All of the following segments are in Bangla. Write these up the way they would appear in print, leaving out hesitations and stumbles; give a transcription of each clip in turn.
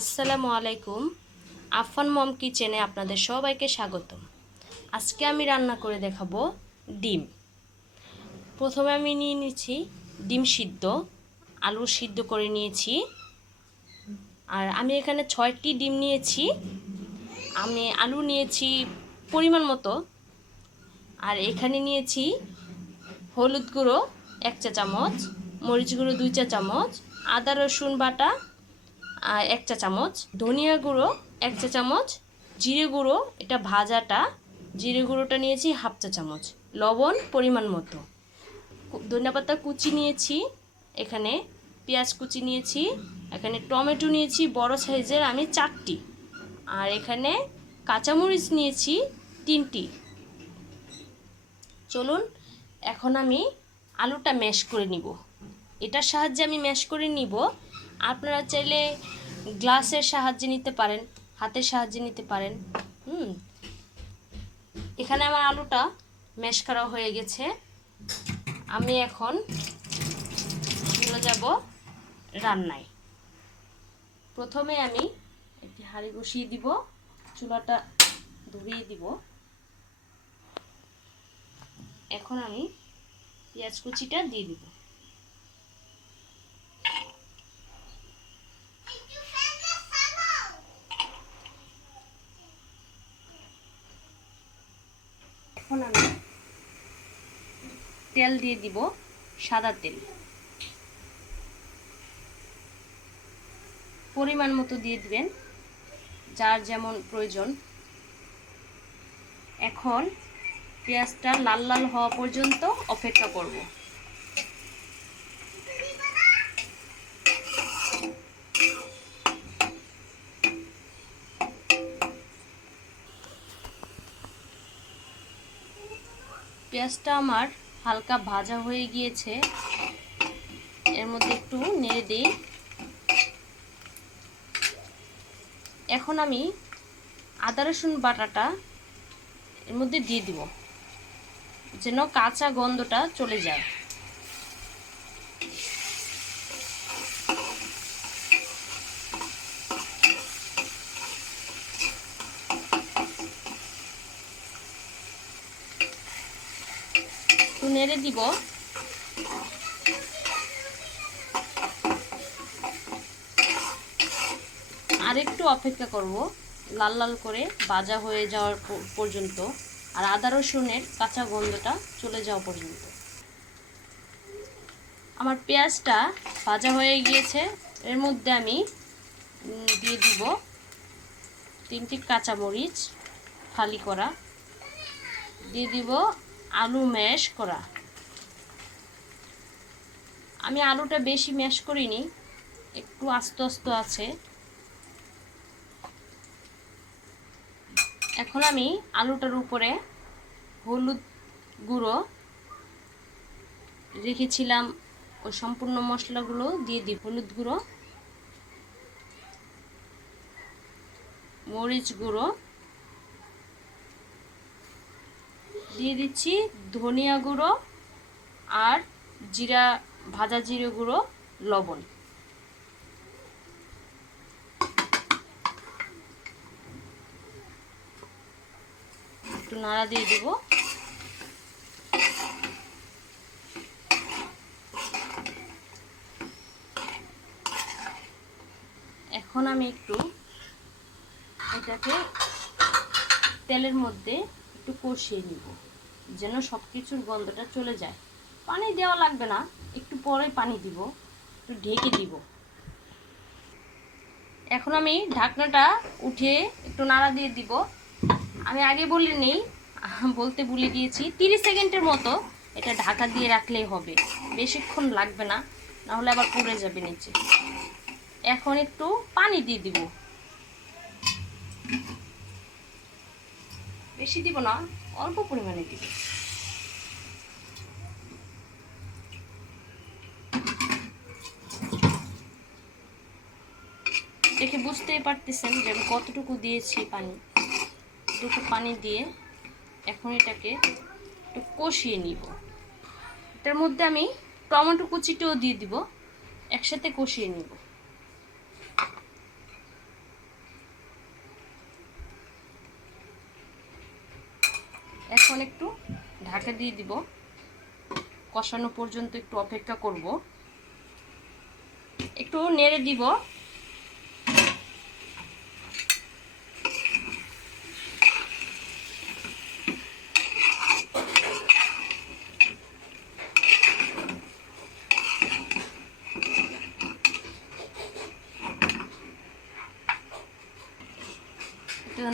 আসসালামু আলাইকুম। আফফান মম কিচেনে আপনাদের সবাইকে স্বাগতম। আজকে আমি রান্না করে দেখাবো ডিম। প্রথমে আমি নিয়ে নিচ্ছি ডিম সিদ্ধ, আলু সিদ্ধ করে নিয়েছি। আর আমি এখানে 6টি ডিম নিয়েছি। আমি আলু নিয়েছি পরিমাণ মতো। আর এখানে নিয়েছি হলুদ গুঁড়ো 1 চা চামচ, মরিচ গুঁড়ো 2 চা চামচ, আদা রসুন বাটা 1 চা চামচ, ধনিয়া গুঁড়ো 1 চা চামচ, জিরে গুঁড়ো এটা ভাজাটা, জিরে গুঁড়োটা নিয়েছি 1/2 চা চামচ, লবণ পরিমাণ মতো, ধনেপাতা কুচি নিয়েছি, এখানে পেঁয়াজ কুচি নিয়েছি, এখানে টমেটো নিয়েছি বড় সাইজের আমি 4টি, আর এখানে কাঁচামরিচ নিয়েছি 3টি। চলুন এখন আমি আলুটা ম্যাশ করে নিব। এটার সাহায্যে আমি ম্যাশ করে নিব। আপনারা চাইলে গ্লাসের সাহায্যে নিতে পারেন, হাতের সাহায্যে নিতে পারেন। এখানে আমার আলুটা ম্যাশ করা হয়ে গেছে। আমি এখন চলে যাব রান্নায়। প্রথমে আমি একটি হাঁড়ি বসিয়ে দিব, চুলাটা ধরিয়ে দিব। এখন আমি পেঁয়াজ কুচিটা দিয়ে দিব। এখন আমি তেল দিয়ে দিব, সাদা তেল পরিমাণ মতো দিয়ে দিবেন, যার যেমন প্রয়োজন। এখন পেঁয়াজটা লাল লাল হওয়া পর্যন্ত অপেক্ষা করব। পেঁয়াজটা আমার হালকা ভাজা হয়ে গিয়েছে, এর মধ্যে একটু নেড়ে দিই। এখন আমি আদা রসুন বাটাটা এর মধ্যে দিয়ে দিব, যেন কাঁচা গন্ধটা চলে যায়। একটু নেড়ে দিব। আর একটু অপেক্ষা করব লাল লাল করে ভাজা হয়ে যাওয়ার পর্যন্ত, আর আদা রসুনের কাঁচা গন্ধটা চলে যাওয়া পর্যন্ত। আমার পেঁয়াজটা ভাজা হয়ে গিয়েছে, এর মধ্যে আমি দিয়ে দিব 3টি কাঁচামরিচ ফালি করা, দিয়ে দিব আলু ম্যাশ করা। আমি আলুটা বেশি ম্যাশ করিনি, একটু আস্তে আস্তে আছে। এখন আমি আলুটার উপরে হলুদ গুঁড়ো রেখেছিলাম, ওই সম্পূর্ণ মশলাগুলো দিয়ে দিই। হলুদ গুঁড়ো, মরিচ গুঁড়ো দিয়ে দিচ্ছি, ধনিয়া গুঁড়ো আর জিরা, ভাজা জিরে গুঁড়ো, লবণ। একটু নাড়া দিয়ে দিব। এখন আমি একটু এটাকে তেলের মধ্যে একটু কষিয়ে নিব, যেন সব কিছুর গন্ধটা চলে যায়। পানি দেওয়া লাগবে না, একটু পরে পানি দিব, একটু ঢেকে দিব। এখন আমি ঢাকনাটা উঠিয়ে একটু নাড়া দিয়ে দিব। আমি আগে বলিনি, বলতে ভুলে গিয়েছি, 30 সেকেন্ডের মতো এটা ঢাকা দিয়ে রাখলেই হবে, বেশিক্ষণ লাগবে না, নাহলে আবার পুড়ে যাবে নিচে। এখন একটু পানি দিয়ে দিব, বেশি দিব না, অল্প পরিমাণে দিব। দেখে বুঝতেই পারতেছেন যে আমি কতটুকু দিয়েছি পানি। দুটো পানি দিয়ে এখন এটাকে একটু কষিয়ে নিব। এটার মধ্যে আমি টমেটো কুচিটাও দিয়ে দিব, একসাথে কষিয়ে নিব। এখন একটু ঢাকা দিয়ে দিব, কষানো পর্যন্ত একটু অপেক্ষা করব। একটু নেড়ে দিব।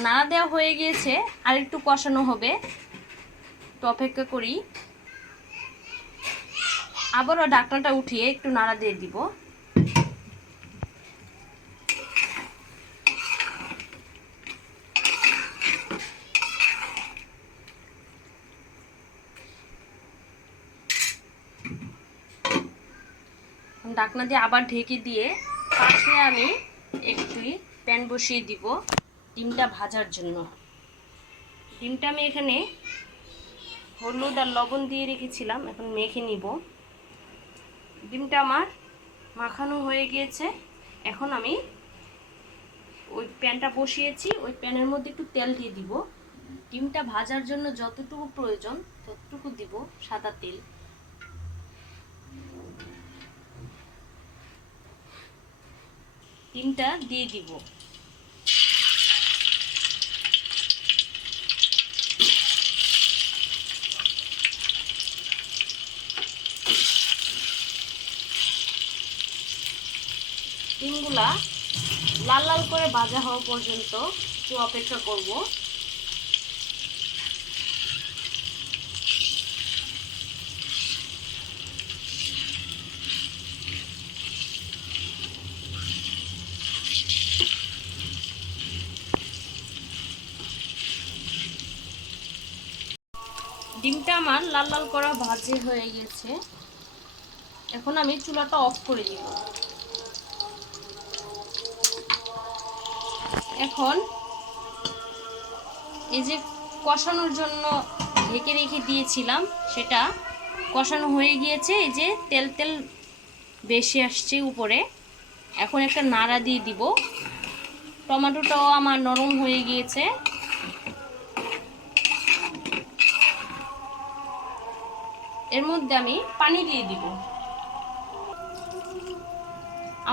নাড়া দেওয়া হয়ে গিয়েছে, আর একটু কষানো হবে, একটু অপেক্ষা করি। আবারও ঢাকনাটা উঠিয়ে একটু নাড়া দিয়ে দিব। ঢাকনা দিয়ে আবার ঢেকে দিয়ে পাশে আমি একটু প্যান বসিয়ে দিব ডিমটা ভাজার জন্য। ডিমটা আমি এখানে হলুদ আর লবণ দিয়ে রেখেছিলাম, এখন মেখে নিব। ডিমটা আমার মাখানো হয়ে গিয়েছে। এখন আমি ওই প্যানটা বসিয়েছি, ওই প্যানের মধ্যে একটু তেল দিয়ে দিব। ডিমটা ভাজার জন্য যতটুকু প্রয়োজন ততটুকু দিব সাদা তেল। ডিমটা দিয়ে দিব। ডিমগুলা লাল লাল করে ভাজা হওয়া পর্যন্ত একটু অপেক্ষা করব। ডিমটা আমার লাল লাল করা ভাজি হয়ে গেছে। এখন আমি চুলাটা অফ করে দিব। এখন এই যে কষানোর জন্য ঢেকে রেখে দিয়েছিলাম, সেটা কষানো হয়ে গিয়েছে। এই যে তেল তেল বেশি আসছে উপরে। এখন একটা নাড়া দিয়ে দিব। টমেটোটাও আমার নরম হয়ে গিয়েছে। এর মধ্যে আমি পানি দিয়ে দিব।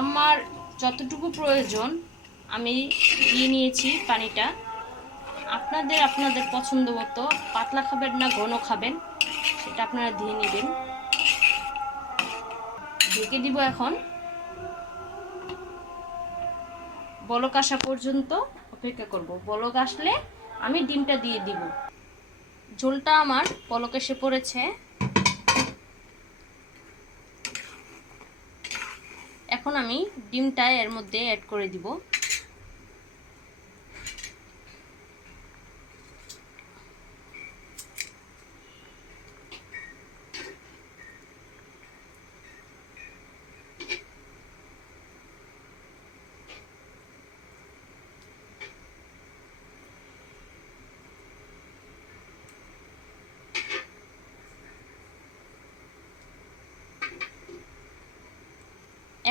আমার যতটুকু প্রয়োজন আমি দিয়ে নিয়েছি পানিটা। আপনাদের পছন্দ মতো পাতলা খাবেন না ঘন খাবেন সেটা আপনারা দিয়ে নেবেন। ঢেকে দিব। এখন বলক আসা পর্যন্ত অপেক্ষা করব। বলক আসলে আমি ডিমটা দিয়ে দিব। ঝোলটা আমার বলক এসে পড়েছে। এখন আমি ডিমটা এর মধ্যে অ্যাড করে দিব।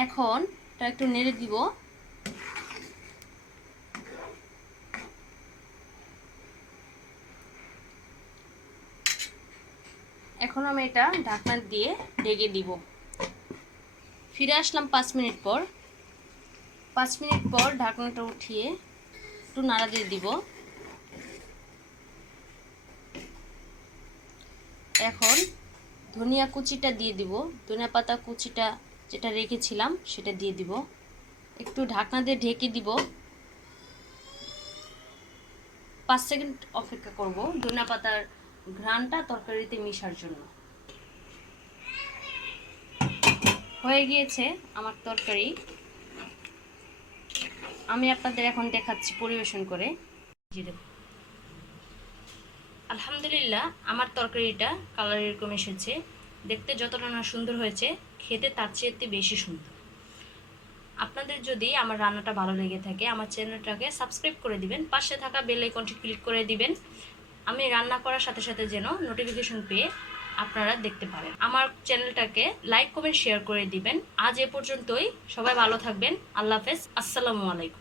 এখন এটা একটু নেড়ে দিব। এখন আমি এটা ঢাকনা দিয়ে ঢেকে দিব। ফিরে আসলাম 5 মিনিট পর। 5 মিনিট পর ঢাকনাটা উঠিয়ে একটু নাড়া দিয়ে দিব। এখন ধনিয়া কুচিটা দিয়ে দিব। ধনিয়া পাতা কুচিটা যেটা রেখেছিলাম সেটা দিয়ে দিব। একটু ঢাকনা দিয়ে ঢেকে দিব। 5 সেকেন্ড অপেক্ষা করব ধনিয়া পাতার ঘ্রাণটা তরকারিতে মিশার জন্য। হয়ে গিয়েছে আমার তরকারি। আমি আপনাদের এখন দেখাচ্ছি পরিবেশন করে। আলহামদুলিল্লাহ, আমার তরকারিটা কালার এরকম এসেছে। দেখতে যতটা না সুন্দর হয়েছে, খেতে তার চেয়ে বেশি সুন্দর। আপনাদের যদি আমার রান্নাটা ভালো লেগে থাকে আমার চ্যানেলটাকে সাবস্ক্রাইব করে দিবেন, পাশে থাকা বেল আইকনটি ক্লিক করে দিবেন। আমি রান্না করার সাথে সাথে যেন নোটিফিকেশন পেয়ে আপনারা দেখতে পারেন। আমার চ্যানেলটাকে লাইক কমেন্ট শেয়ার করে দিবেন। আজ এ পর্যন্তই। সবাই ভালো থাকবেন। আল্লাহ হাফেজ। আসসালামু আলাইকুম।